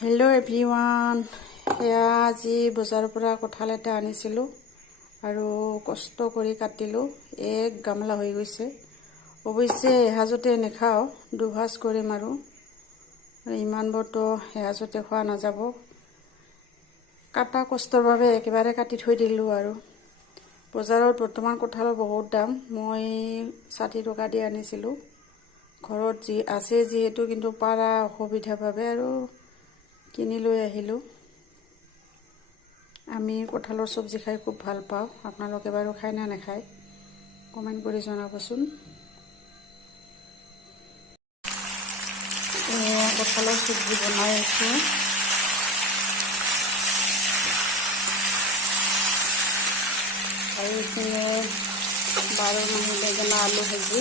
Hello' everyone, এয়া আজি বজাৰৰ পৰা কঁঠাল এটা আনিছিলোঁ আৰু কষ্ট কৰি কাটিলোঁ। এক গামলা হৈ গৈছে। অৱশ্যে এসাঁজতে নাখাওঁ, দুসাঁজ কৰিম আৰু ইমানবোৰতো এসাঁজতে খোৱা নাযাব। কাটা কষ্টৰ বাবে একেবাৰে কাটি থৈ দিলোঁ আৰু বজাৰত বৰ্তমান কঁঠালৰ বহুত দাম। মই 60 টকা দি আনিছিলোঁ। ঘৰত আছে যিহেতু, কিন্তু পাৰা অসুবিধাৰ বাবে আৰু কিনি লৈ আহিলোঁ। আমি কঁঠালৰ চব্জি খাই খুব ভাল পাওঁ। আপোনালোকে বাৰু খায় না নাখায় কমেণ্ট কৰি জনাবচোন। কঁঠালৰ চব্জি বনাই আছোঁ। আৰু এইপিনে 12 মাহী বেঙেনা আলু ভাজি।